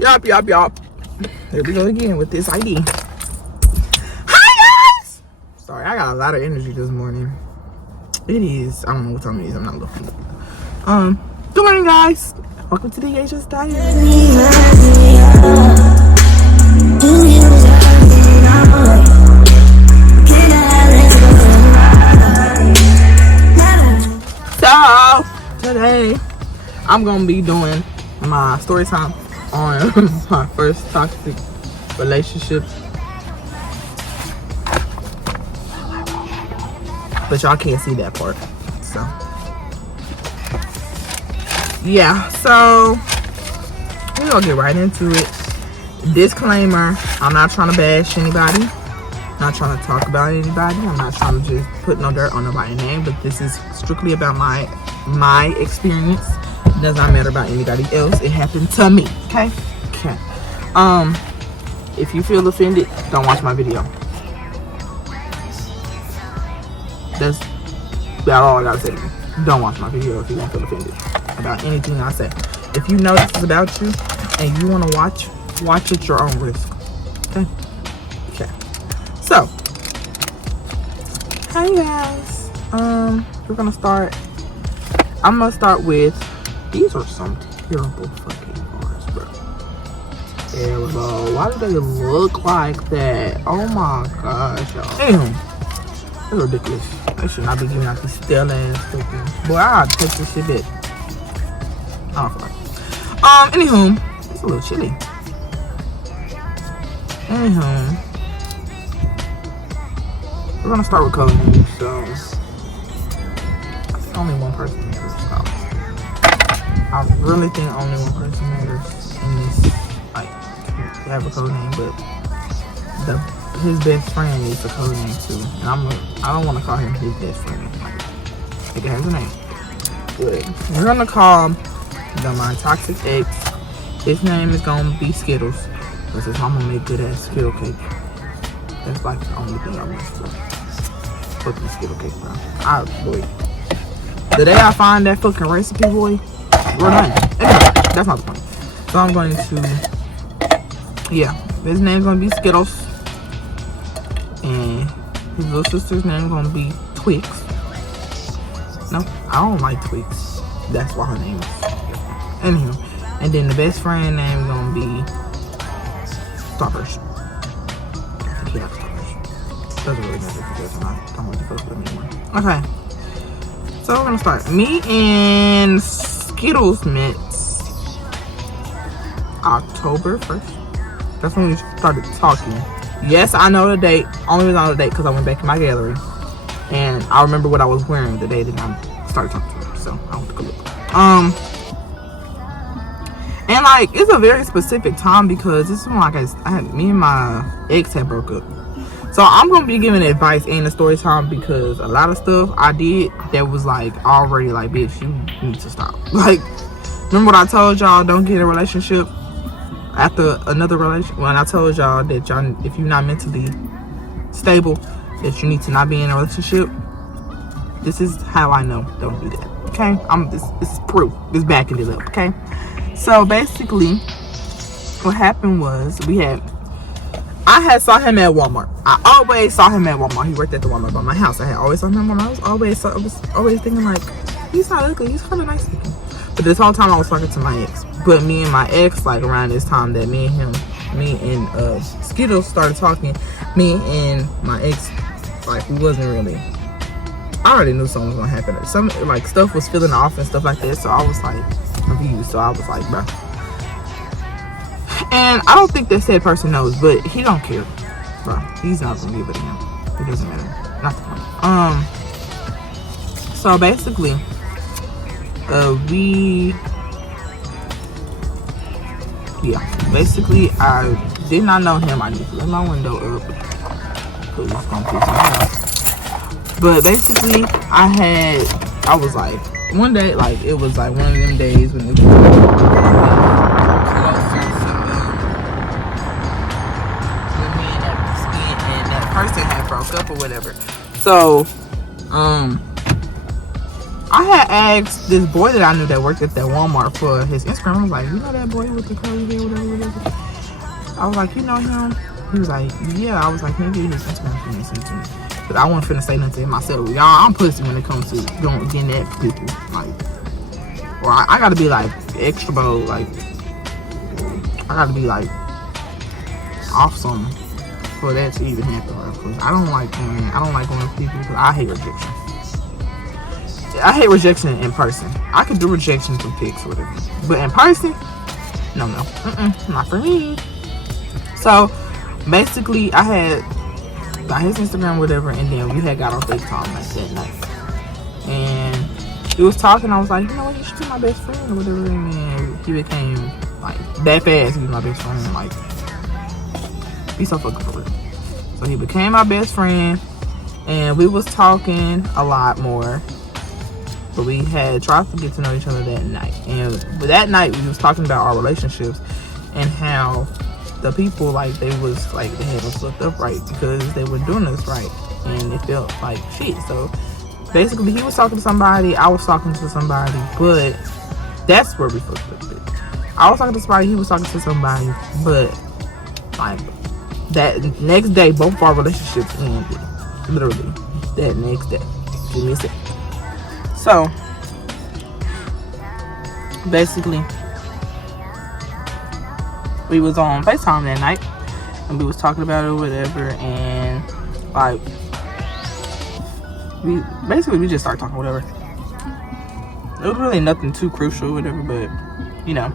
Yup. Here we go again with this ID. Hi guys! Sorry, I got a lot of energy this morning. It is, I don't know what time it is, I'm not looking. Good morning guys. Welcome to the Asia's Diet. So, today, I'm gonna be doing my story time on my first toxic relationship. But y'all can't see that part. So, yeah. So, we're gonna get right into it. Disclaimer, I'm not trying to bash anybody. Not trying to talk about anybody. I'm not trying to just put no dirt on nobody's name. But this is strictly about my experience. It does not matter about anybody else. It happened to me. Okay. If you feel offended, don't watch my video. That's about all I gotta say. Don't watch my video if you don't feel offended about anything I say. If you know this is about you and you want to watch at your own risk. Okay. So, hey guys. We're gonna start. I'm gonna start with, these are some terrible fucking cars, bro. Terrible. Why do they look like that? Oh my gosh, y'all. Damn. That's ridiculous. They should not be giving out these stale ass fucking. Boy, I'll take this shit back. I don't feel like it. Anywho, it's a little chilly. Anywho, we're gonna start with code names. So, I think only one person matters. I really think only one person matters in this. Like, they have a code name, but his best friend is a code name too. And I don't want to call him his best friend. Like, it has a name. But we're gonna call my toxic ex. His name is gonna be Skittles. Because his mama make good ass Skittle cake. That's like the only thing I miss for. Fucking Skittle cake, bro. Boy. The day I find that fucking recipe, boy, we're done. Anyway, that's not the point. So I'm going to, yeah, his name's gonna be Skittles. And his little sister's name is gonna be Twix. No, I don't like Twix. That's why her name is. Anywho, and then the best friend name is gonna be Starburst. I think he likes Starburst. Doesn't really matter because I don't want to fuck with him anymore. Okay. So we're gonna start. Me and Skittles met October 1st. That's when we started talking. Yes, I know the date. Only reason I know the date because I went back in my gallery. And I remember what I was wearing the day that I started talking to her. So I went to go look. And like, it's a very specific time because this is when like me and my ex had broke up. So I'm gonna be giving advice in the story time because a lot of stuff I did that was like already like, bitch, you need to stop. Like, remember what I told y'all? Don't get in a relationship after another relationship. When I told y'all that y'all, if you're not mentally stable, that you need to not be in a relationship. This is how I know. Don't do that. Okay? This is proof. This backing it up. Okay? So basically, what happened was I had saw him at Walmart. I always saw him at Walmart. He worked at the Walmart by my house. I had always saw him at Walmart. I was always thinking like, he's not ugly. He's kind of nice looking. But this whole time I was talking to my ex. But me and my ex, like around this time that me and Skittles started talking, me and my ex, like we wasn't really. I already knew something was gonna happen. Some like stuff was feeling off and stuff like that. So I was like confused. So I was like, bro. And I don't think that said person knows, but he don't care, bro. He's not gonna give it to him. It doesn't matter. Not the point. So basically, basically I did not know him. I need to let my window up because it's gonna piss me off. But basically, I was like, one day, like it was like one of them days when it was person had broke up or whatever. So I had asked this boy that I knew that worked at that Walmart for his Instagram. I was like, you know that boy with the curly hair, whatever. I was like, you know him? He was like, yeah. I was like, can you get his Instagram for me and send it to me? Because I wasn't finna say nothing to him myself. Y'all, I'm pussy when it comes to getting at people. Like, or I gotta be like extra bold. Like, I gotta be like awesome for that to even happen. Because I don't like going with people because I hate rejection. I hate rejection in person. I could do rejection through pics or whatever, but in person, no, not for me. So basically, I had got his Instagram, whatever, and then we had got on FaceTime like that night, and he was talking. I was like, you know what, you should be my best friend or whatever, and then he became like that fast. He was my best friend. Like, he's so fucking for real. So he became my best friend, and we was talking a lot more. But we had tried to get to know each other that night. And that night, we was talking about our relationships and how the people, like, they had us looked up right because they were doing us right. And it felt like shit. So, basically, he was talking to somebody, I was talking to somebody. But that's where we fucked up with. I was talking to somebody, he was talking to somebody. But, like, that next day, both of our relationships ended. Literally. That next day. Give me a second. So, basically, we was on FaceTime that night, and we was talking about it or whatever, and, like, we just started talking whatever. It was really nothing too crucial or whatever, but, you know.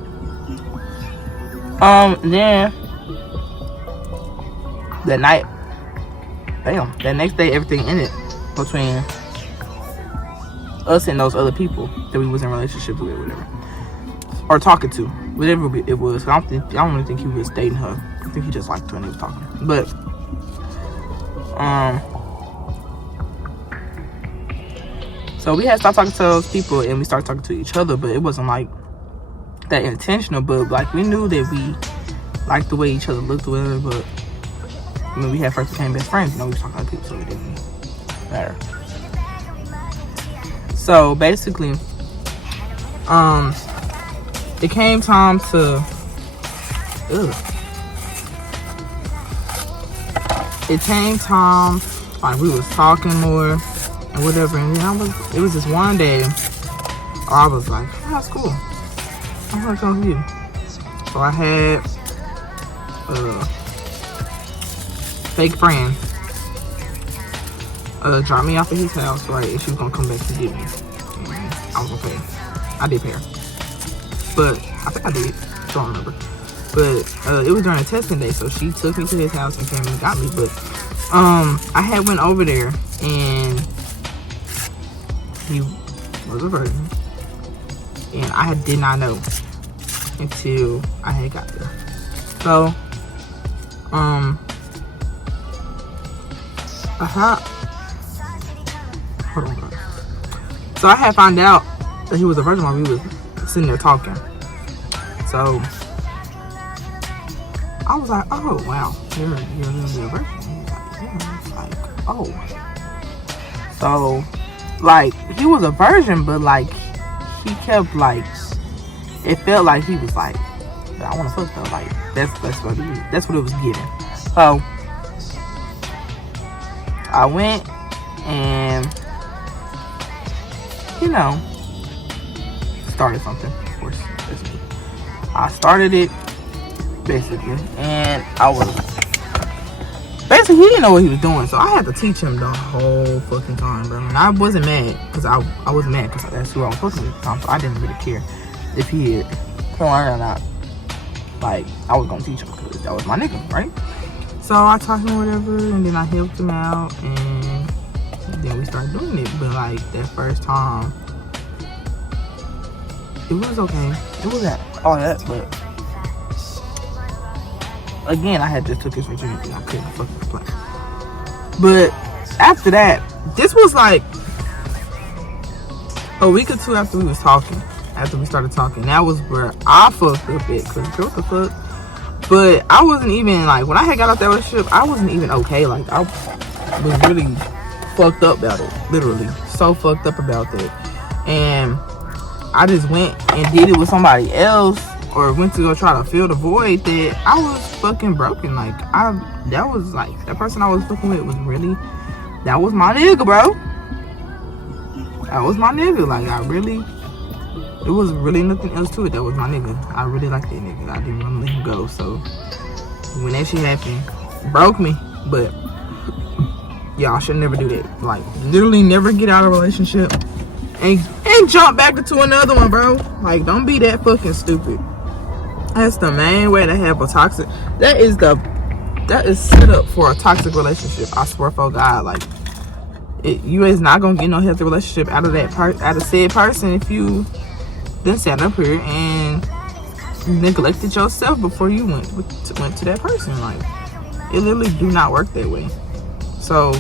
Then, that night, that next day, everything ended between us and those other people that we was in relationships with, whatever, or talking to, whatever it was. I don't really think he was dating her. I think he just liked her and he was talking. But so we had stopped talking to those people and we started talking to each other, but it wasn't like that intentional. But like, we knew that we liked the way each other looked or whatever. But when we had first became best friends, you know, we was talking to people, so it didn't matter. So basically, it came time to, like, we was talking more and whatever, and then it was this one day, I was like, oh, that's cool, I'm gonna come with you. So I had a fake friend dropped me off at his house, right, and she was gonna come back to get me. And I was gonna pay her. I did pay her, but I think I did. Don't remember. But it was during a testing day, so she took me to his house and came and got me. But I had went over there and he was a virgin, and I did not know until I had got there. So hold on, guys. So I had found out that he was a virgin while we was sitting there talking. So I was like, oh wow, you're really a virgin. He was like, yeah. I was like, oh. So like, he was a virgin, but like, he kept like, it felt like he was like, I want to fuck though. Like, that's what it was getting. So I went and, you know, started something, of course, basically. I started it, basically, and I was, basically, he didn't know what he was doing, so I had to teach him the whole fucking time, bro. And I wasn't mad, because I wasn't mad, because that's who I was fucking with at the time, so I didn't really care if he had learned or not. Like, I was gonna teach him, because that was my nigga, right? So I taught him whatever, and then I helped him out, and then we started doing it. But like, that first time, it was okay. It wasn't all that, but again, I had just took his virginity. I couldn't fucking play. But after that, this was like a week or two after we was talking. After we started talking, that was where I fucked up it. Cause girl, what the fuck? But I wasn't even like, when I had got out that relationship, I wasn't even okay. Like, I was really fucked up about it. Literally, so fucked up about that. and I just went and did it with somebody else, or went to go try to fill the void, that I was fucking broken. Like, that was like, that person I was fucking with was really, that was my nigga, bro. That was my nigga. Like, it was really nothing else to it. That was my nigga. I really liked that nigga. I didn't want to let him go. So when that shit happened, it broke me. But y'all should never do that. Like, literally never get out of a relationship and jump back into another one, bro. Like, don't be that fucking stupid. That's the main way to have a toxic. That is set up for a toxic relationship. I swear for God, like, you is not gonna get no healthy relationship out of said person if you then sat up here and neglected yourself before you went to that person. Like, it literally do not work that way. So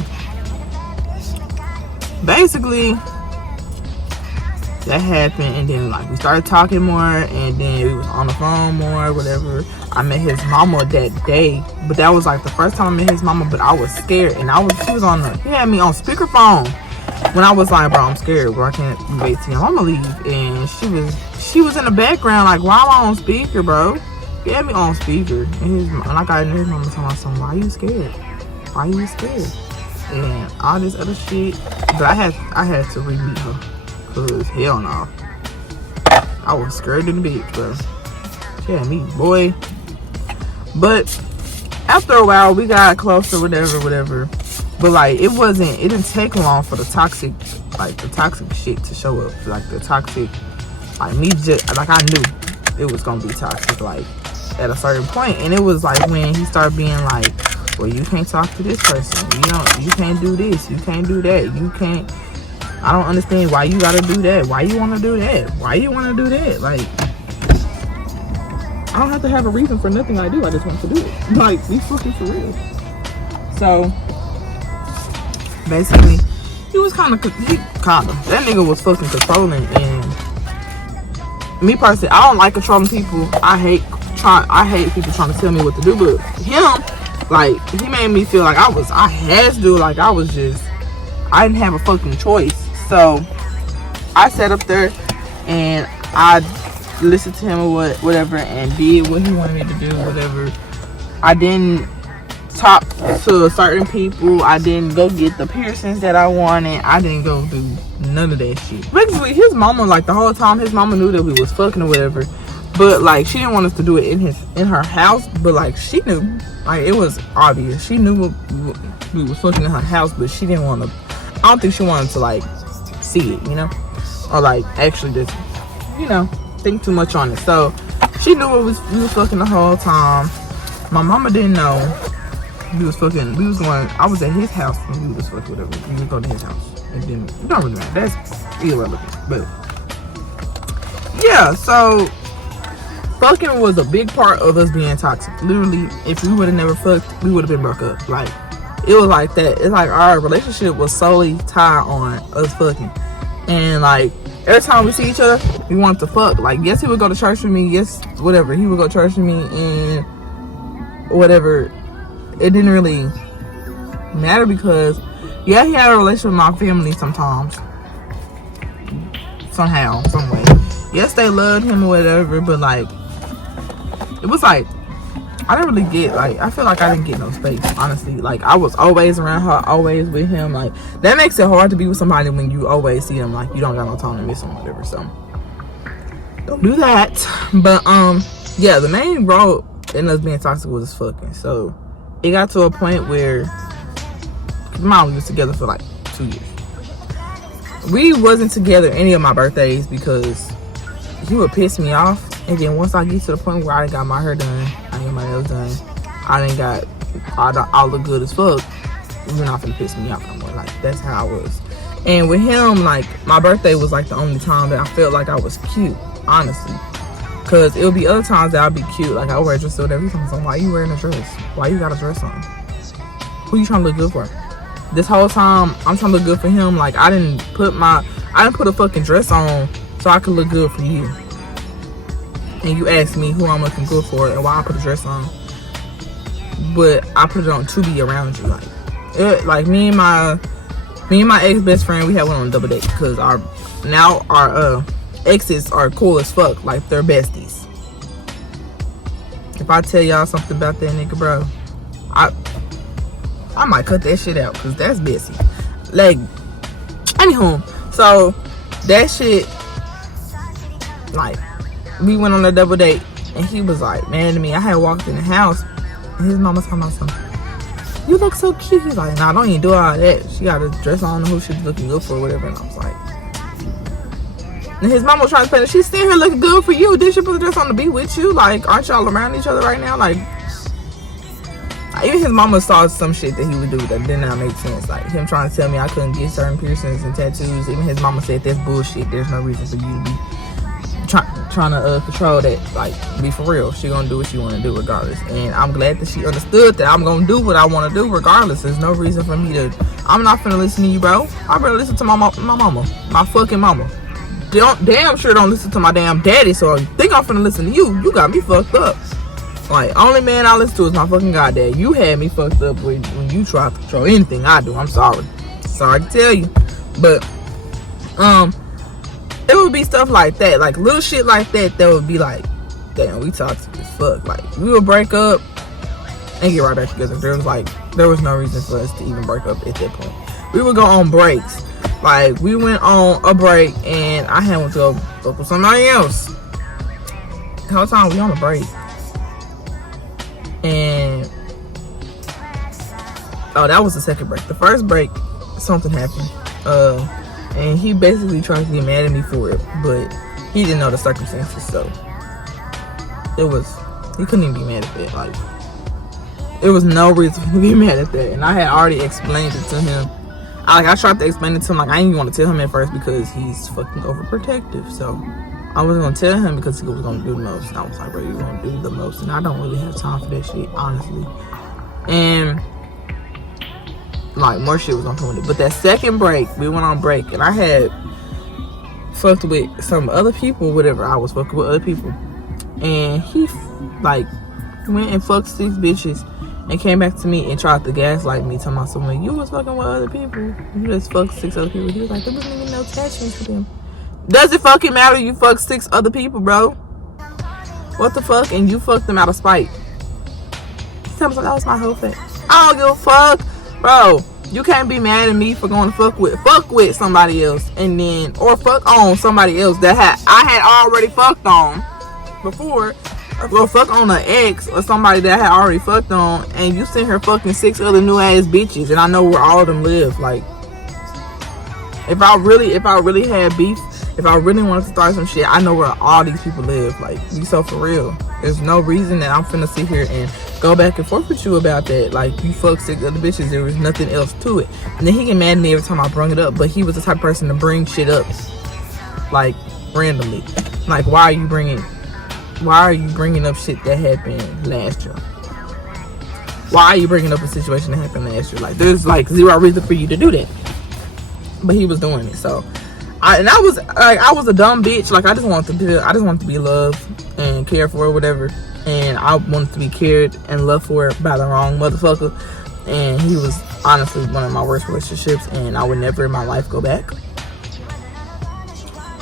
basically that happened, and then like we started talking more, and then we was on the phone more, whatever. I met his mama that day, but that was like the first time I met his mama. But I was scared, and he had me on speakerphone when I was like, bro, I'm scared, bro, I can't wait till your mama leave. And she was in the background, like, why am I on speaker, bro? He had me on speaker, and I got in his mama telling me something. Why you scared? Why you scared? And all this other shit. But I had to re-meet her, cause hell no, I was scared in the bitch, bro. She had me, boy. But after a while, we got closer, whatever. But like, it didn't take long for the toxic shit to show up. Like, the toxic, like, me just, like, I knew it was gonna be toxic, like, at a certain point. And it was like when he started being like, well, you can't talk to this person, you can't do this, you can't do that, I don't understand why you gotta do that, why you wanna do that, like, I don't have to have a reason for nothing I do, I just want to do it. Like, be fucking for real. So basically, that nigga was fucking controlling. And me personally, I don't like controlling people. I hate people trying to tell me what to do. But him, like, he made me feel like I had to do, like, I didn't have a fucking choice. So I sat up there and I listened to him or whatever, and did what he wanted me to do, whatever. I didn't talk to certain people. I didn't go get the piercings that I wanted. I didn't go do none of that shit. Basically, his mama, like, the whole time, his mama knew that we was fucking or whatever. But like, she didn't want us to do it in her house. But like, she knew. Like, it was obvious. She knew we was fucking in her house, but she didn't want to. I don't think she wanted to, like, see it, or like actually just, think too much on it. So she knew we was fucking the whole time. My mama didn't know we was fucking. I was at his house when we was fucking, whatever. We would go to his house, and then it don't really matter. That's irrelevant. But yeah, so fucking was a big part of us being toxic. Literally, if we would have never fucked, we would have been broke up. Like, it was like that. It's like our relationship was solely tied on us fucking. And like, every time we see each other, we wanted to fuck. Like, yes, he would go to church with me. Yes, whatever. He would go to church with me, and whatever. It didn't really matter because, yeah, he had a relationship with my family sometimes. Somehow, some way. Yes, they loved him or whatever, but like, it was like, I didn't really get, like, I feel like I didn't get no space, honestly. Like, I was always around her, always with him. Like, that makes it hard to be with somebody when you always see them. Like, you don't got no time to miss them or whatever. So don't do that. But yeah, the main role in us being toxic was just fucking. So it got to a point where we was together for like 2 years. We wasn't together any of my birthdays because he would piss me off. And then once I get to the point where I done got my hair done, I got my nails done, I done got all the good as fuck, you're not finna piss me off no more. Like, that's how I was. And with him, like, my birthday was like the only time that I felt like I was cute, honestly. Cause it would be other times that I'd be cute, like I wear a dress or whatever. So why you wearing a dress? Why you got a dress on? Who you trying to look good for? This whole time I'm trying to look good for him. Like, I didn't put a fucking dress on so I could look good for you. And you ask me who I'm looking good for and why I put a dress on, but I put it on to be around you. Like, me and my ex best friend, we had went on a double date because now our exes are cool as fuck, like they're besties. If I tell y'all something about that nigga, bro, I might cut that shit out, because that's messy. Like, anywho, so that shit, like, we went on a double date, and he was like, man, to me, I had walked in the house, and his mama talking about something. You look so cute. He's like, nah, don't even do all that. She got a dress on who she's looking good for or whatever. And I was like, and his mama was trying to say, she's sitting here looking good for you. Did she put the dress on to be with you? Like, aren't y'all around each other right now? Like, even his mama saw some shit that he would do that did not make sense. Like, him trying to tell me I couldn't get certain piercings and tattoos. Even his mama said, that's bullshit. There's no reason for you to be trying to control that. Like, be for real. She gonna do what she want to do regardless. And I'm glad that she understood that I'm gonna do what I want to do regardless. There's no reason for me to. I'm not finna listen to you, bro. I better listen to my mama, my fucking mama. Damn sure don't listen to my damn daddy. So I think I'm finna listen to you. You got me fucked up. Like, only man I listen to is my fucking goddad. You had me fucked up when you try to control anything I do. I'm sorry to tell you, but it would be stuff like that, like little shit like that would be like, damn, we toxic as fuck. Like, we would break up and get right back together. There was no reason for us to even break up at that point. We would go on breaks. Like, we went on a break and I had to go fuck with somebody else. The whole time we on a break. And that was the second break. The first break, something happened. And he basically tried to get mad at me for it, but he didn't know the circumstances, so he couldn't even be mad at that. Like, there was no reason to be mad at that. And I had already explained it to him. I tried to explain it to him, like, I didn't even want to tell him at first because he's fucking overprotective. So I wasn't gonna tell him because he was gonna do the most. And I was like, bro, you're gonna do the most, and I don't really have time for that shit, honestly. And like, more shit was on point. But that second break, we went on break, and I had fucked with some other people, whatever. I was fucking with other people, and he like went and fucked 6 bitches and came back to me and tried to gaslight me, talking about something like, you was fucking with other people, you just fucked 6 other people. He was like, there wasn't even no attachments to them. Does it fucking matter you fucked 6 other people, bro? What the fuck? And you fucked them out of spite. He told me, that was my whole thing. I don't give a fuck. Bro, you can't be mad at me for going to fuck with somebody else, and then, or fuck on somebody else that I had already fucked on before. Well, fuck on an ex or somebody that I had already fucked on, and you sitting here fucking 6 other new ass bitches, and I know where all of them live. Like, if I really had beef, if I really wanted to start some shit, I know where all these people live. Like, be so for real. There's no reason that I'm finna sit here and go back and forth with you about that. Like, you fucked 6 other bitches, there was nothing else to it. And then he get mad at me every time I bring it up, but he was the type of person to bring shit up, like, randomly. Like, why are you bringing up shit that happened last year? Why are you bringing up a situation that happened last year? Like, there's like 0 reason for you to do that. But he was doing it, so I was a dumb bitch. Like, I just wanted to be loved and cared for or whatever, and I wanted to be cared and loved for by the wrong motherfucker. And he was honestly one of my worst relationships, and I would never in my life go back.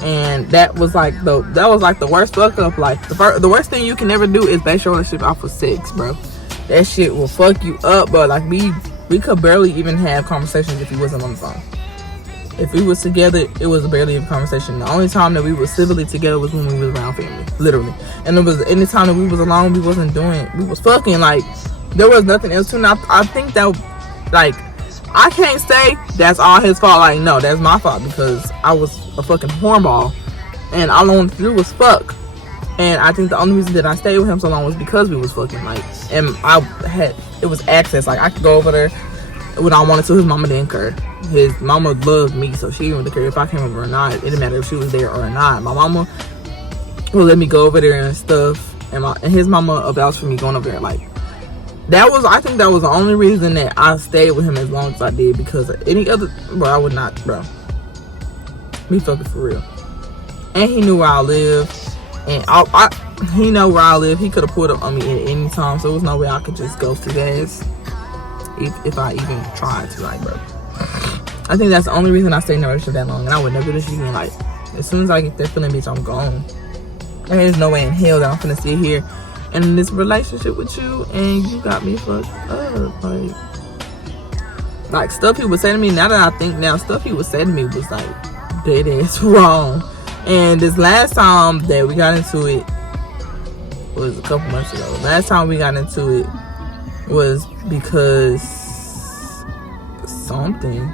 And that was like the worst fuck up. Like, the worst thing you can ever do is base your relationship off of sex, bro. That shit will fuck you up, bro. Like, we could barely even have conversations if he wasn't on the phone. If we was together, it was barely a conversation. The only time that we were civilly together was when we was around family, literally. And it was any time that we was alone, we was fucking. Like, there was nothing else to it. I think that, like, I can't say that's all his fault. Like, no, that's my fault, because I was a fucking hornball, and all I wanted to do was fuck. And I think the only reason that I stayed with him so long was because we was fucking. Like, and it was access. Like, I could go over there when I wanted to. His mama didn't care. His mama loved me, so she didn't really care if I came over or not. It didn't matter if she was there or not. My mama would let me go over there and stuff, and his mama vouched for me going over there. Like, I think that was the only reason that I stayed with him as long as I did, because any other, bro, I would not, bro. Be fucking for real. And he knew where I lived, and he know where I live. He could have pulled up on me at any time, so there was no way I could just ghost his ass if I even tried to. Like, bro, I think that's the only reason I stayed in a relationship that long, and I would never do this again. Like, As soon as I get that feeling, bitch, I'm gone. There's no way in hell that I'm finna sit here in this relationship with you and you got me fucked up. Like stuff he would say to me, now that I think now, stuff he would say to me was like dead ass wrong. And this last time that we got into it was a couple months ago. Last time we got into it was because something.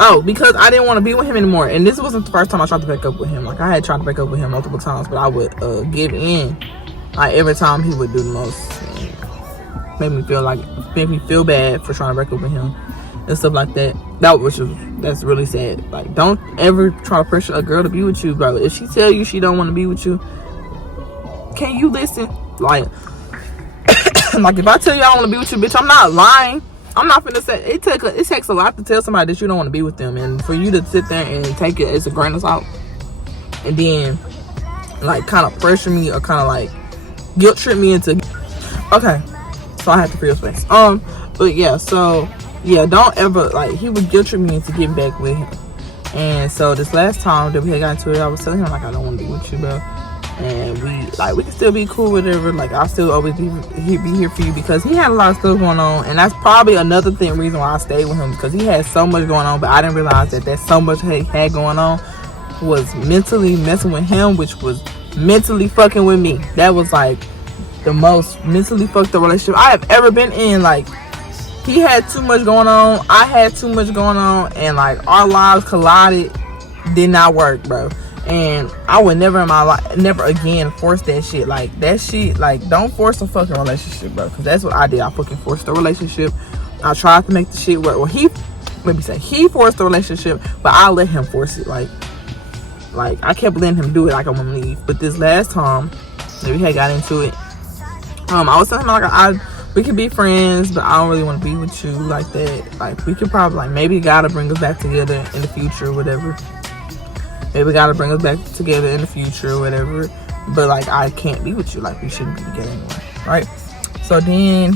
Oh, because I didn't want to be with him anymore. And this wasn't the first time I tried to break up with him. Like, I had tried to break up with him multiple times, but I would give in. Like, every time he would do the most. Made me feel bad for trying to break up with him and stuff like that. That's really sad. Like, don't ever try to pressure a girl to be with you, bro. If she tell you she don't want to be with you, can you listen? Like, like if I tell you I don't want to be with you, bitch, I'm not lying. I'm not finna say it takes a lot to tell somebody that you don't want to be with them, and for you to sit there and take it as a grain of salt, and then like kind of pressure me or kind of like guilt trip me into. Okay, so I had to free up space. But yeah, so yeah, don't ever like he would guilt trip me into getting back with him. And so this last time that we had got into it, I was telling him like I don't want to be with you, bro. And we can still be cool, whatever. Like, I'll still always be here for you, because he had a lot of stuff going on, and that's probably another reason why I stayed with him, because he had so much going on. But I didn't realize that so much he had going on was mentally messing with him, which was mentally fucking with me. That was like the most mentally fucked up relationship I have ever been in. Like, he had too much going on, I had too much going on, and like our lives collided. Did not work, bro. And I would never in my life, never again force that shit. Like, that shit, like, don't force a fucking relationship, bro. Because that's what I did. I fucking forced the relationship. I tried to make the shit work. Well, he forced the relationship, but I let him force it. Like I kept letting him do it like I'm gonna leave. But this last time that we had got into it, I was telling him like we could be friends, but I don't really want to be with you like that. Like, we could probably, like, maybe gotta bring us back together in the future, whatever. Maybe gotta bring us back together in the future or whatever. But like, I can't be with you. Like, we shouldn't be together anymore, right? So then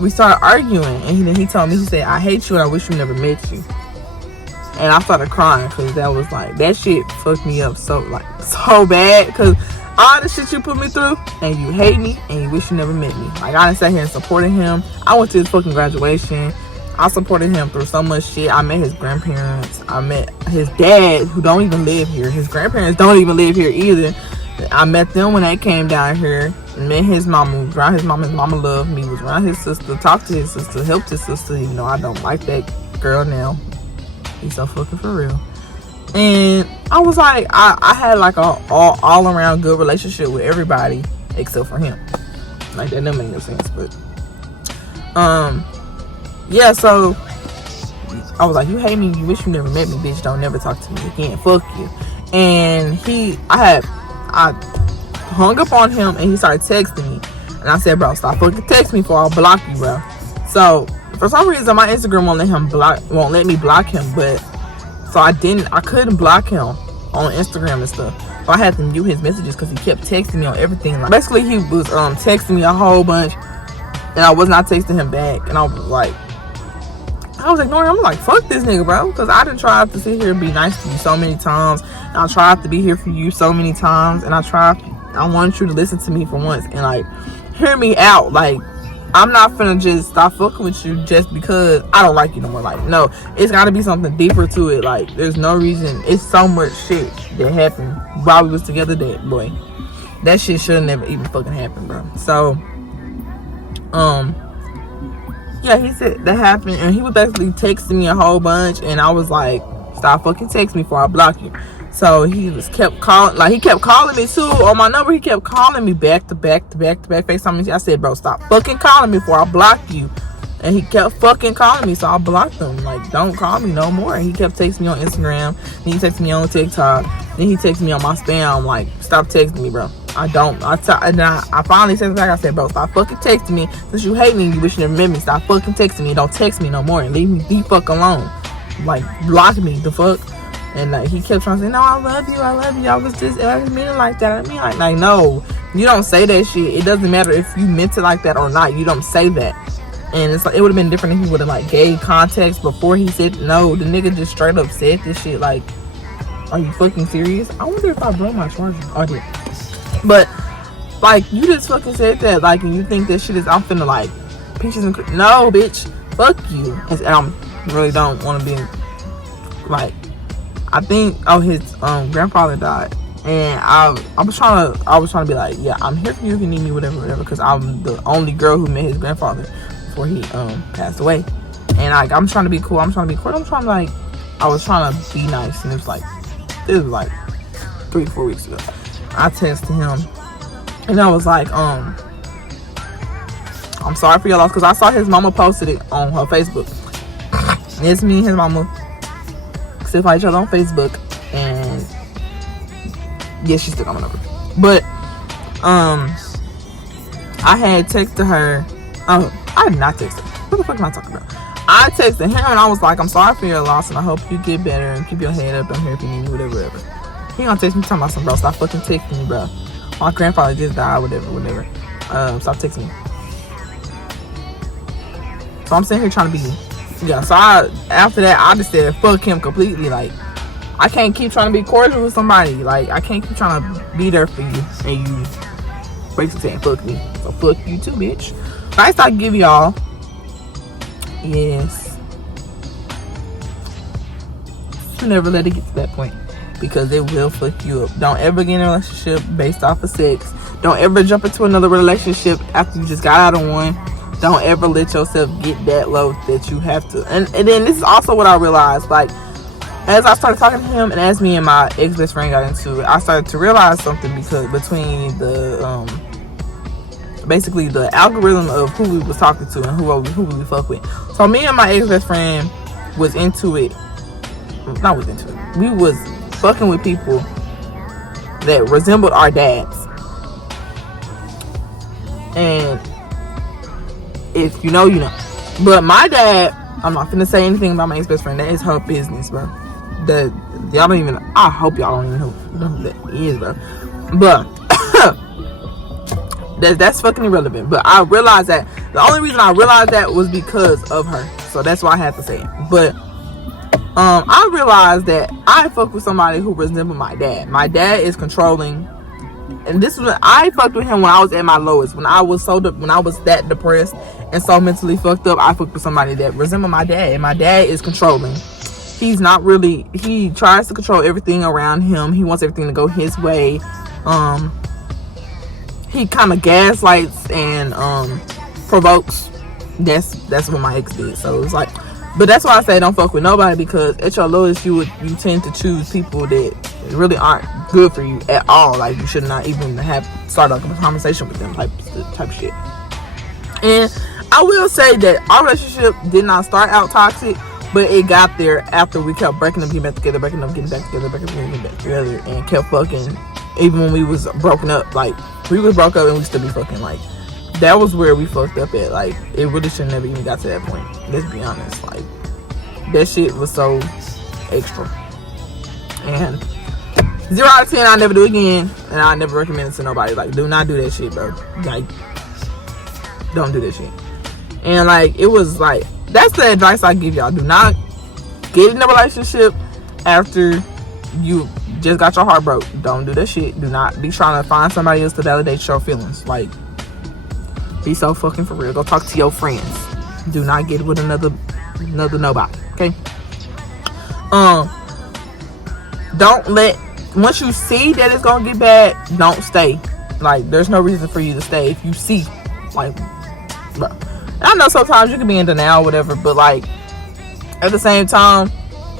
we started arguing, and then he told me, he said, I hate you and I wish you never met you. And I started crying, because that was like, that shit fucked me up so bad, because all the shit you put me through, and you hate me and you wish you never met me. Like, I done sat here and supported him. I went to his fucking graduation. I supported him through so much shit. I met his grandparents. I met his dad, who don't even live here. His grandparents don't even live here either. I met them when they came down here. Met his mama. Was around his mama. His mama loved me. Was around his sister. Talked to his sister. Helped his sister. You know, I don't like that girl now. He's so fucking for real. And I was like, I had like a all around good relationship with everybody except for him. Like, that doesn't make no sense, but yeah, so I was like, you hate me, you wish you never met me, bitch, don't never talk to me again, fuck you. And I hung up on him, and he started texting me, and I said, bro, stop fucking texting me before I'll block you, bro. So for some reason my Instagram won't let me block him, but so I couldn't block him on Instagram and stuff. So I had to mute his messages, because he kept texting me on everything. Like, basically he was texting me a whole bunch, and I was not texting him back, and I was ignoring him. I'm like, fuck this nigga, bro. Because I done tried to sit here and be nice to you so many times. And I tried to be here for you so many times. And I wanted you to listen to me for once. And, like, hear me out. Like, I'm not finna just stop fucking with you just because I don't like you no more. Like, no. It's gotta be something deeper to it. Like, there's no reason. It's so much shit that happened while we was together that, boy. That shit should have never even fucking happened, bro. So, yeah, he said that happened, and he was basically texting me a whole bunch, and I was like, stop fucking texting me before I block you. So he kept calling me too on my number. He kept calling me back to back FaceTime me. I said, bro, stop fucking calling me before I block you. And he kept fucking calling me, so I blocked him. Like, don't call me no more. And he kept texting me on Instagram, then he texted me on TikTok, then he texted me on my spam. Like, stop texting me, bro. I finally texted back. I said, bro, stop fucking texting me. Since you hate me and you wish you never met me, stop fucking texting me. Don't text me no more and leave me the fuck alone. Like, block me the fuck. And like, he kept trying to say, no, I love you. I didn't mean it like that. I mean, like, no, you don't say that shit. It doesn't matter if you meant it like that or not. You don't say that. And it's like, it would have been different if he would have like gave context before he said no. The nigga just straight up said this shit. Like, are you fucking serious? I wonder if I broke my charger. Oh, I did. But like, you just fucking said that, like, and you think that shit is, I'm finna like peaches and cream. No, bitch, fuck you. And I really don't want to be like, I think, oh, his grandfather died, and I was trying to be like, yeah, I'm here for you if you need me, whatever, because I'm the only girl who met his grandfather before he passed away. And like, I'm trying to be cool, I'm trying to like, I was trying to be nice, and it was like 3 to 4 weeks ago. I texted him, and I was like, I'm sorry for your loss, because I saw his mama posted it on her Facebook. And it's me and his mama still fight each other on Facebook, and yeah, she's still coming over. But I had texted her. I did not text her. What the fuck am I talking about? I texted him, and I was like, I'm sorry for your loss, and I hope you get better, and keep your head up. I'm here if you need me, whatever. He gonna text me talking about some, bro, stop fucking texting me, bro. My grandfather just died, whatever. Stop texting me. So I'm sitting here trying to be, so after that, I just said, fuck him completely. Like, I can't keep trying to be cordial with somebody. Like, I can't keep trying to be there for you, and you basically saying, fuck me. So fuck you too, bitch. Advice I give y'all, yes, you never let it get to that point, because it will fuck you up. Don't ever get in a relationship based off of sex. Don't ever jump into another relationship after you just got out of one. Don't ever let yourself get that low that you have to. And then this is also what I realized, like, as I started talking to him, and as me and my ex-best friend got into it, I started to realize something, because between the basically the algorithm of who we was talking to and who we fuck with. So me and my ex-best friend was into it. Not was into it. We was fucking with people that resembled our dads. And if you know, you know. But my dad, I'm not finna say anything about my ex-best friend. That is her business, bro. Y'all don't even, I hope y'all don't even know who that is, bro. But that's fucking irrelevant. But I realized that the only reason I realized that was because of her. So that's why I had to say it. But I realized that I fucked with somebody who resembled my dad. My dad is controlling, and this is when I fucked with him when I was at my lowest. When I was that depressed and so mentally fucked up, I fucked with somebody that resembled my dad. And my dad is controlling. He's not really. He tries to control everything around him. He wants everything to go his way. He kind of gaslights and provokes. That's what my ex did. So it's like, but that's why I say don't fuck with nobody, because at your lowest you tend to choose people that really aren't good for you at all. Like, you should not even start a conversation with them, type shit. And I will say that our relationship did not start out toxic, but it got there after we kept breaking up, getting back together, breaking up, getting back together, breaking up, getting back together, and kept fucking. Even when we was broken up, like, we was broke up and we still be fucking. Like, that was where we fucked up at. Like, it really should never even got to that point. Let's be honest. Like, that shit was so extra. And 0 out of 10, I'll never do it again. And I never recommend it to nobody. Like, do not do that shit, bro. Like, don't do that shit. And like, it was like, that's the advice I give y'all. Do not get in a relationship after you just got your heart broke. Don't do that shit. Do not be trying to find somebody else to validate your feelings. Like, be so fucking for real. Go talk to your friends. Do not get with another nobody. Okay. Don't let, once you see that it's gonna get bad, don't stay. Like, there's no reason for you to stay if you see, like, bro. I know sometimes you can be in denial or whatever, but like, at the same time,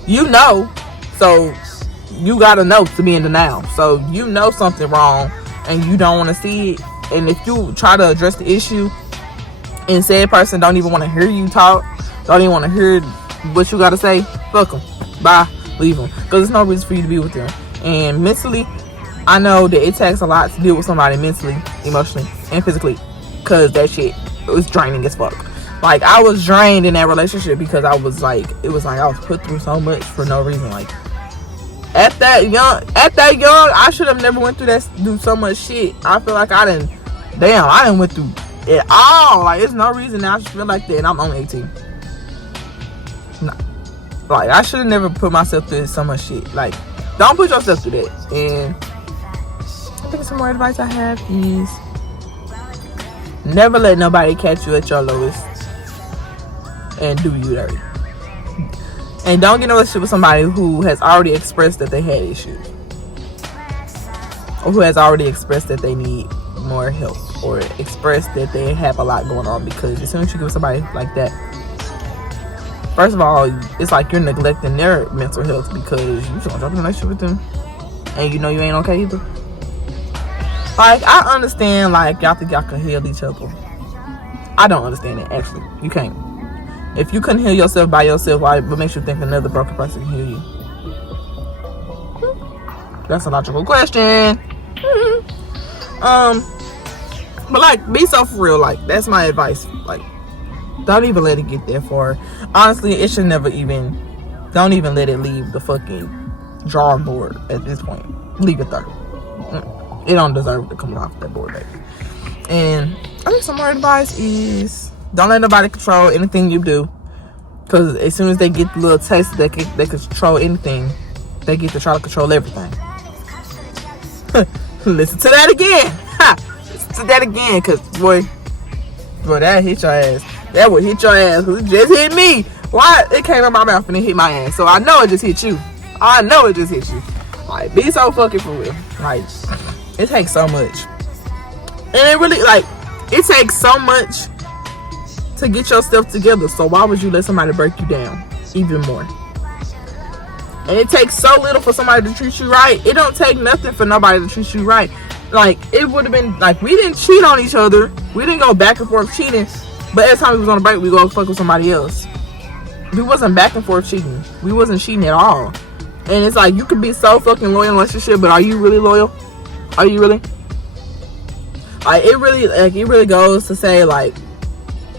you know, so you gotta know to be in denial. So you know something wrong and you don't want to see it, and if you try to address the issue and said person don't even want to hear you talk, don't even want to hear what you gotta say, fuck them, bye, leave them, because there's no reason for you to be with them. And mentally, I know that it takes a lot to deal with somebody mentally, emotionally, and physically, because that shit was draining as fuck. Like, I was drained in that relationship because I was like, it was like I was put through so much for no reason. Like, at that young, I should have never went through so much shit. I feel like I didn't went through it all. Like, there's no reason I should feel like that, and I'm only 18. No. Like, I should have never put myself through so much shit. Like, don't put yourself through that. And I think some more advice I have is never let nobody catch you at your lowest and do you dirty. And don't get in a relationship with somebody who has already expressed that they had issues, or who has already expressed that they need more help, or expressed that they have a lot going on. Because as soon as you give somebody like that, first of all, it's like you're neglecting their mental health, because you don't jump in a relationship with them and you know you ain't okay either. Like, I understand, like, y'all think y'all can heal each other. I don't understand it, actually. You can't. If you couldn't heal yourself by yourself, what makes you think another broken person can heal you? That's a logical question. But, like, be so for real. Like, that's my advice. Like, don't even let it get there far. Honestly, it should never even... Don't even let it leave the fucking drawing board at this point. Leave it there. It don't deserve to come off that board, baby. And I think some more advice is don't let nobody control anything you do. Because as soon as they get the little taste that they control anything, they get to try to control everything. Listen to that again. Listen to that again. Because, boy, that hit your ass. That would hit your ass. Because it just hit me. Why? It came out my mouth and it hit my ass. So I know it just hit you. I know it just hit you. Like, be so fucking for real. Like, it takes so much. And it really, like, it takes so much to get yourself together. So why would you let somebody break you down even more? And it takes so little for somebody to treat you right. It don't take nothing for nobody to treat you right. Like, it would have been, like, we didn't cheat on each other. We didn't go back and forth cheating. But every time we was on a break, we go fuck with somebody else. We wasn't back and forth cheating. We wasn't cheating at all. And it's like, you could be so fucking loyal in a relationship, but are you really loyal? Are you really? Like, it really goes to say, like,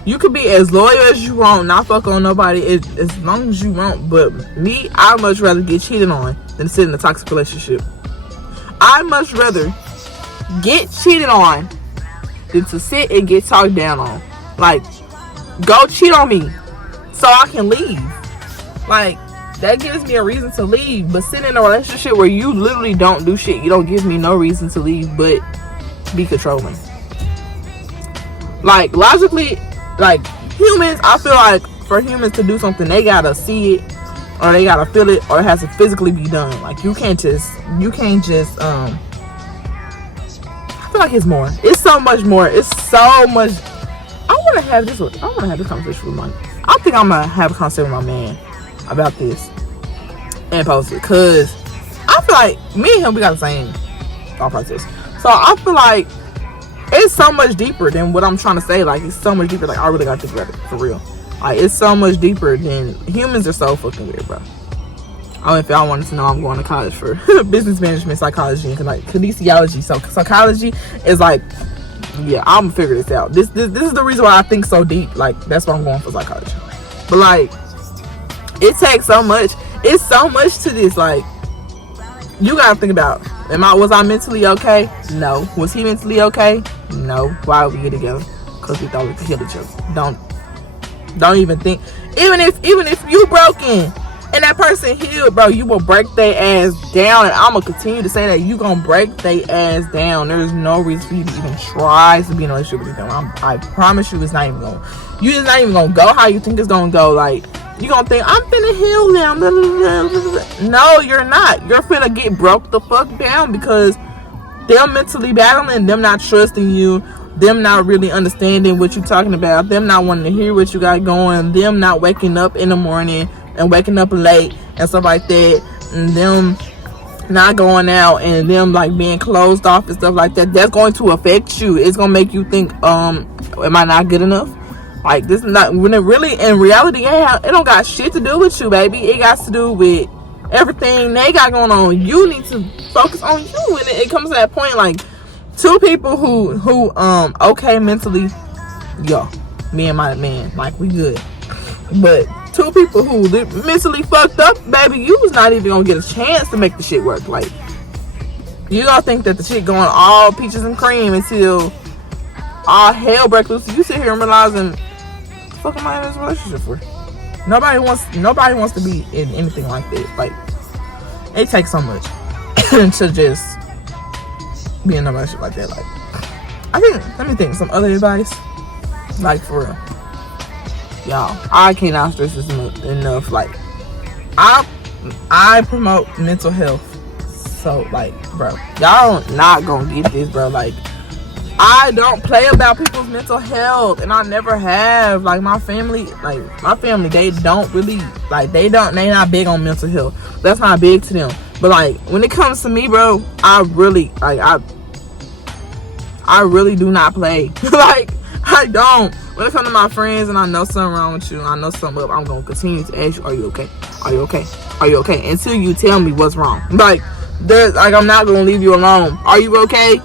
you could be as loyal as you want, not fuck on nobody as long as you want. But me, I'd much rather get cheated on than sit in a toxic relationship. I'd much rather get cheated on than to sit and get talked down on. Like, go cheat on me so I can leave. Like, that gives me a reason to leave. But sitting in a relationship where you literally don't do shit, you don't give me no reason to leave but be controlling. Like, logically, like, humans, I feel like for humans to do something, they gotta see it, or they gotta feel it, or it has to physically be done. Like, you can't just I feel like it's more. It's so much more. It's so much. I want to have this conversation with my, I think I'm gonna have a conversation with my man about this and post it, because I feel like me and him, we got the same thought process. So I feel like it's so much deeper than what I'm trying to say. Like, it's so much deeper. Like, I really gotta think about it for real. Like, it's so much deeper than, humans are so fucking weird, bro. If y'all wanted to know, I'm going to college for business management, psychology, and like kinesiology. So psychology is like, yeah, I'm gonna figure this out. This is the reason why I think so deep. Like, that's why I'm going for psychology. But like, it takes so much. It's so much to this. Like, you gotta think about, was I mentally okay? No. Was he mentally okay? No. Why would we get together? Because we thought we could heal each other. Don't even think. Even if you broken and that person healed, bro, you will break their ass down. And I'm gonna continue to say that you gonna break their ass down. There's no reason for you to even try to be in a relationship with them. I promise you, it's not even gonna. You just not even gonna go how you think it's gonna go. Like, you gonna think, I'm finna heal them. No, you're not. You're finna get broke the fuck down, because them mentally battling, them not trusting you, them not really understanding what you're talking about, them not wanting to hear what you got going, them not waking up in the morning and waking up late and stuff like that, and them not going out, and them like being closed off and stuff like that. That's going to affect you. It's gonna make you think, am I not good enough? Like, this is not, when it really, in reality, it don't got shit to do with you, baby. It got to do with everything they got going on. You need to focus on you. And it comes to that point, like, two people who okay mentally, yo, me and my man, like, we good. But two people who mentally fucked up, baby, you was not even gonna get a chance to make the shit work. Like, you gonna think that the shit going all peaches and cream until all hell breaks loose. You sit here and realizing, fuck am I in this relationship for? Nobody wants to be in anything like that. Like, It takes so much to just be in a relationship like that. Like, I think, let me think, some other advice. Like, for real. Y'all, I cannot stress this enough. Like, I promote mental health. So, like, bro, y'all not gonna get this, bro. Like, I don't play about people's mental health, and I never have. Like, my family, they don't really, like, they not big on mental health. That's not big to them. But, like, when it comes to me, bro, I really do not play. Like, I don't. When it comes to my friends and I know something wrong with you, I know something up, I'm going to continue to ask you, are you okay? Are you okay? Are you okay? Until you tell me what's wrong. Like, I'm not going to leave you alone. Are you okay?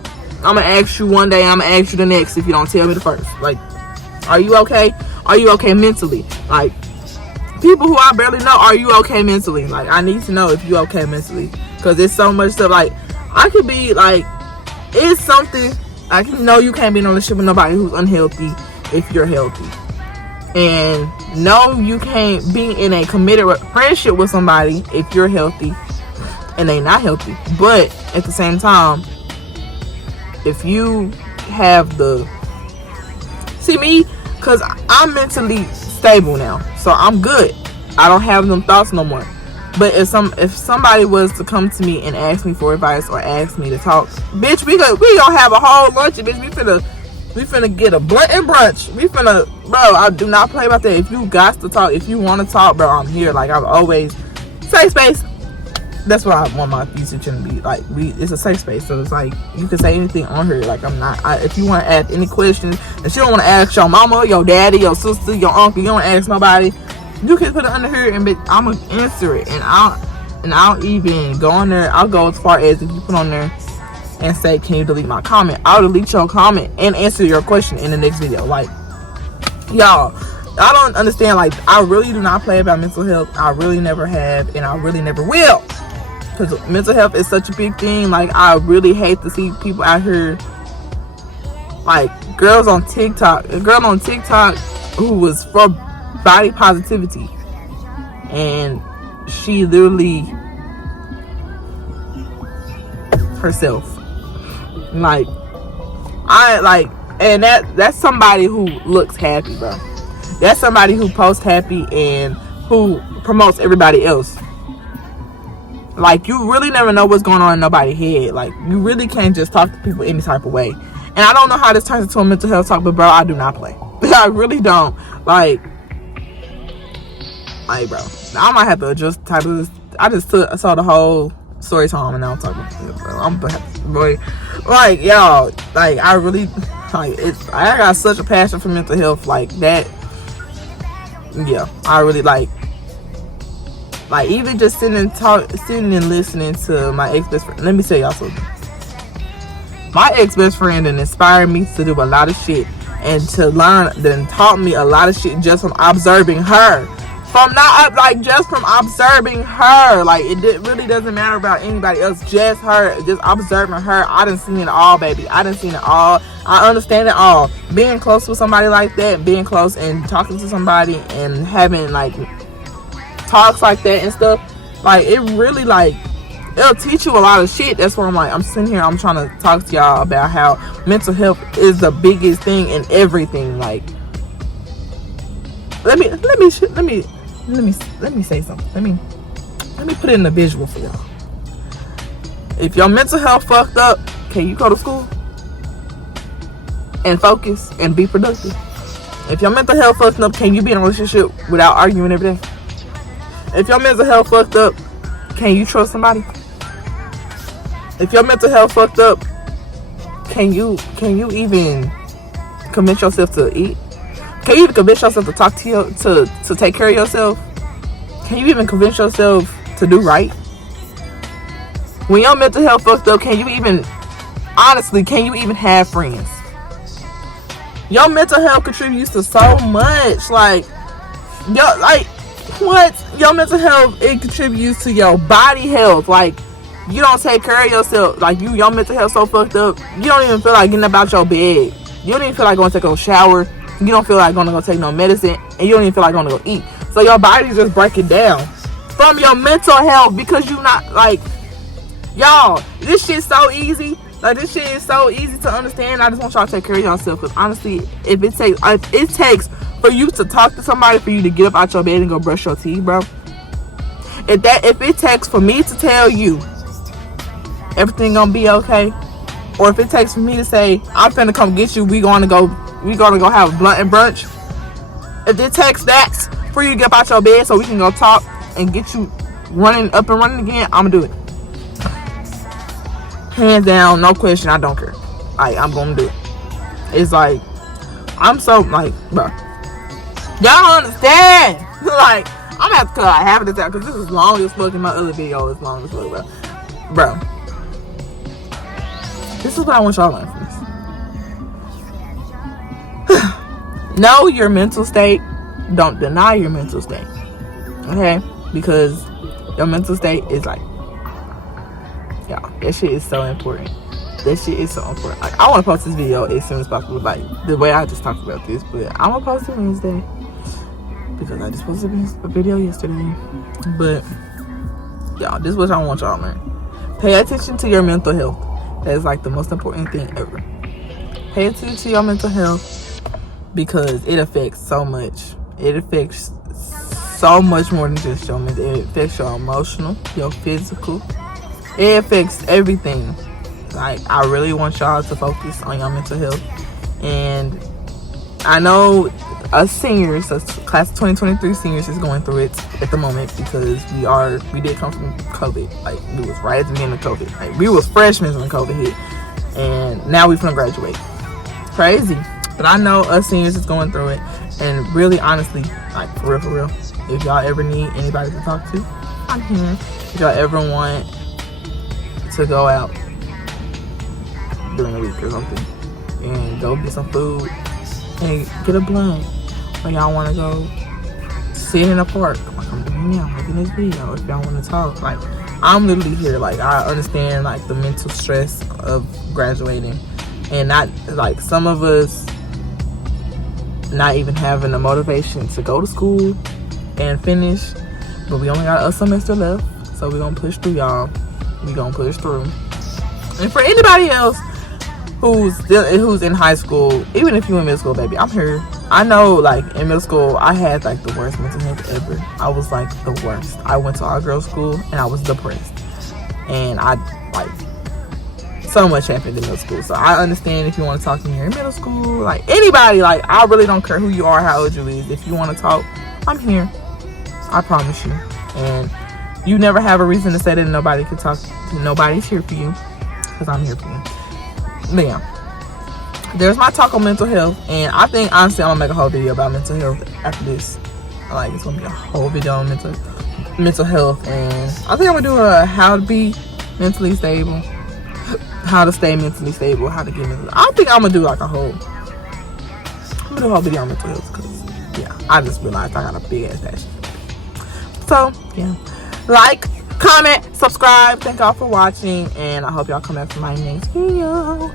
I'm going to ask you one day, I'm going to ask you the next if you don't tell me the first. Like, are you okay? Are you okay mentally? Like, people who I barely know, are you okay mentally? Like, I need to know if you okay mentally. Because there's so much stuff. Like, I could be, like, it's something, I can know you can't be in a relationship with nobody who's unhealthy if you're healthy. And no, you can't be in a committed friendship with somebody if you're healthy and they not healthy. But at the same time, if you have see me, because I'm mentally stable now, so I'm good. I don't have them thoughts no more. But if somebody was to come to me and ask me for advice or ask me to talk, bitch, we gonna have a whole lunch, bitch. We finna get a blunt and brunch. Bro, I do not play about that. If you got to talk, if you want to talk, bro, I'm here. Like, I've always, safe space. That's what I want my YouTube channel to be. Like, it's a safe space. So it's like, you can say anything on here. Like, if you want to ask any questions, if you don't want to ask your mama, your daddy, your sister, your uncle, you don't ask nobody, you can put it under here and I'm going to answer it. And I'll even go on there. I'll go as far as if you put on there and say, can you delete my comment? I'll delete your comment and answer your question in the next video. Like, y'all, I don't understand. Like, I really do not play about mental health. I really never have, and I really never will. Because mental health is such a big thing. Like, I really hate to see people out here, like, a girl on TikTok who was for body positivity, and she literally herself, and that's somebody who looks happy, bro. That's somebody who posts happy and who promotes everybody else. Like, you really never know what's going on in nobody's head. Like, you really can't just talk to people any type of way. And I don't know how this turns into a mental health talk, but bro, I do not play. I really don't. Like, bro, I might have to adjust the title of this. I just saw the whole story time and now I'm talking about it, bro. I'm boy, like, y'all, like, I really, like, I got such a passion for mental health, like that. Yeah, I really like even just sitting and listening to my ex-best friend. Let me tell y'all something. My ex-best friend inspired me to do a lot of shit and to learn, then taught me a lot of shit just from observing her. Just from observing her. Like, it really doesn't matter about anybody else, just her, just observing her. I done seen it all, baby. I done seen it all. I understand it all. Being close with somebody like that, being close and talking to somebody and having, like, talks like that and stuff, like, it really, like, it'll teach you a lot of shit. That's why I'm sitting here, I'm trying to talk to y'all about how mental health is the biggest thing in everything. Like, let me say something. Let me put it in a visual for y'all. If your mental health fucked up, can you go to school and focus and be productive? If your mental health fucked up, can you be in a relationship without arguing every day? If your mental health fucked up, can you trust somebody? If your mental health fucked up, can you even convince yourself to eat? Can you even convince yourself to talk to you, to take care of yourself? Can you even convince yourself to do right? When your mental health fucked up, can you even have friends? Your mental health contributes to so much. Like, your mental health, it contributes to your body health. Like, you don't take care of yourself. Like, your mental health so fucked up, you don't even feel like getting up out your bed. You don't even feel like going to take a shower. You don't feel like going to go take no medicine, and you don't even feel like going to go eat. So your body's just breaking down. from your mental health, because you not like, y'all, this shit's so easy. Like, this shit is so easy to understand. I just want y'all to take care of yourself, because honestly, if it takes for you to talk to somebody, for you to get up out your bed and go brush your teeth, bro, if it takes for me to tell you everything gonna be okay, or if it takes for me to say I'm finna come get you, we gonna go have a blunt and brunch, if it takes that for you to get up out your bed so we can go talk and get you up and running again, I'm gonna do it. Hands down, no question, I don't care. I'm gonna do it. It's like, I'm so, like, bro, y'all don't understand. Like, I'm gonna have to cut out half of this out, because this is long as fuck, and my other video is long as fuck, bro. This is what I want y'all to learn from this. Know your mental state. Don't deny your mental state. Okay? Because your mental state is like, y'all, that shit is so important. That shit is so important. Like, I want to post this video as soon as possible. Like, the way I just talked about this. But I'm going to post it Wednesday, because I just posted a video yesterday. But, y'all, this is what I want y'all to learn. Pay attention to your mental health. That is like the most important thing ever. Pay attention to your mental health, because it affects so much. It affects so much more than just your mental. It affects your emotional, your physical. It affects everything. Like, I really want y'all to focus on your mental health. And I know us seniors, us class of 2023 seniors, is going through it at the moment, because we did come from COVID. Like, we was right at the beginning of COVID. Like, we was freshmen when COVID hit, and now we finna graduate. Crazy. But I know us seniors is going through it, and really, honestly, like, for real, if y'all ever need anybody to talk to, I'm here. If y'all ever want to go out during the week or something and go get some food and get a blunt, or y'all want to go sit in a park like I'm doing now, making this video, if y'all want to talk, like, I'm literally here. Like, I understand, like, the mental stress of graduating, and not, like, some of us not even having the motivation to go to school and finish, but we only got a semester left, so we're gonna push through, y'all. We gonna push through. And for anybody else who's in high school, even if you're in middle school, baby, I'm here. I know, like, in middle school, I had, like, the worst mental health ever. I was, like, the worst. I went to all girls school, and I was depressed. And so much happened in middle school. So I understand if you want to talk to me here in middle school, like, anybody, like, I really don't care who you are, how old you is. If you want to talk, I'm here. I promise you. And you never have a reason to say that nobody can talk. Nobody's here for you, because I'm here for you. But yeah, there's my talk on mental health, and I think, honestly, I'm gonna make a whole video about mental health after this. Like, it's gonna be a whole video on mental health, and I think I'm gonna do a how to be mentally stable, how to stay mentally stable, how to get mentally. I think I'm gonna do like a whole video on mental health, because yeah, I just realized I got a big ass passion. So yeah, like, comment, subscribe. Thank y'all for watching, and I hope y'all come back for my next video.